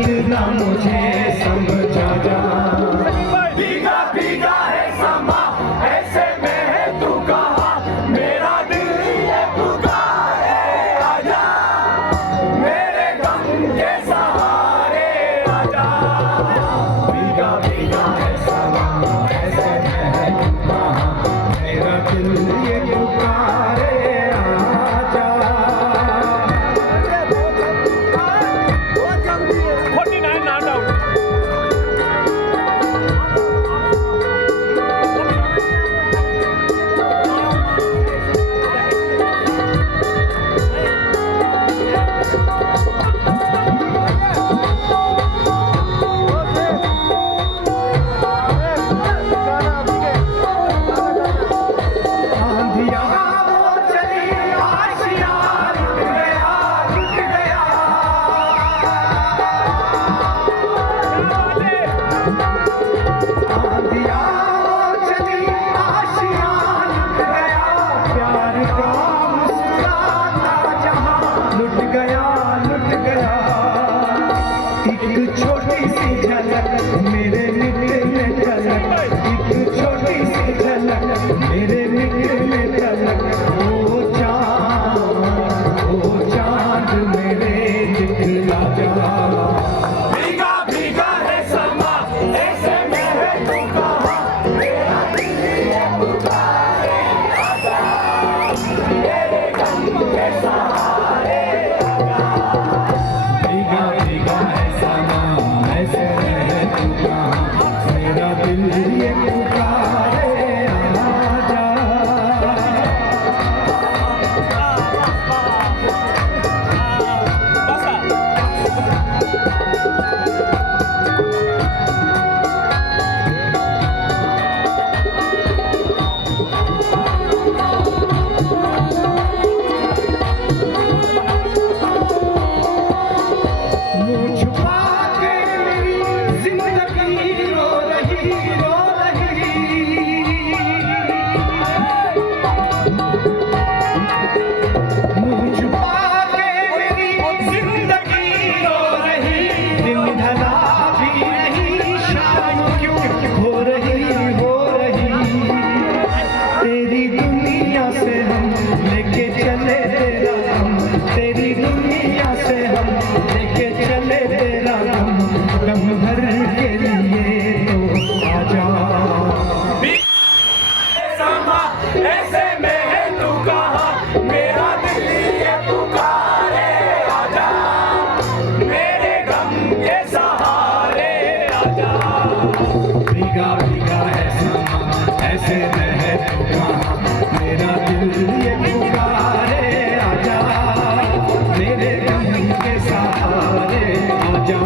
इतना मुझे समझा जा। भीगा भीगा है समा ऐसे में है तू कहाँ, मेरा दिल ये पुकारे आजा, मेरे गम के सहारे आजा। भीगा भीगा है समा ऐसे में है तू कहाँ, मेरा दिल ये पुकारे आजा। 49 not out. आंधिया वो चली आशिया लुट गया लुट गया। आंधिया वो चली आशिया लुट गया, प्यार का मुस्कुराता जहां लुट गया लुट गया। एक छोटी सी झलक मेरे निकले झलक, एक छोटी सी झलक मेरे निकले झलक। ओ चांद मेरे दिखला जा। भीगा भीगा है समा ऐसे में है तू कहाँ, मेरा दिल ये पुकारे आजा, मेरे गम के सहारे आजा। भीगा भीगा है समा ऐसे में है तू कहाँ, मेरा दिल ये पुकारे आजा। मुँह छुपा के मेरी जिंदगी रो रही रो रही। मुँह छुपा के मेरी जिंदगी रो रही, दिन ढला भी नहीं शाम क्यों हो रही हो रही। तेरी दुनिया से हम लेके चले तेरा गम, तेरी दुनिया से हम लेके चले तेरा गम, गम भर के लिए तो आजा। समा ऐसे में है तू कहाँ, मेरा दिल ये पुकारे आजा, मेरे गम के सहारे आजा। भीगा भीगा है समा ऐसे में है तू कहाँ, मेरा दिल ये पुकारे आजा, मेरे गम के सहारे आजा।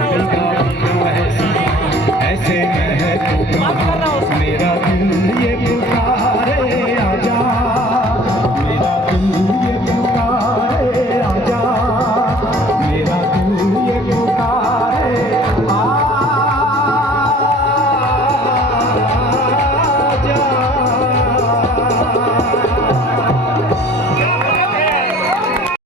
भीगा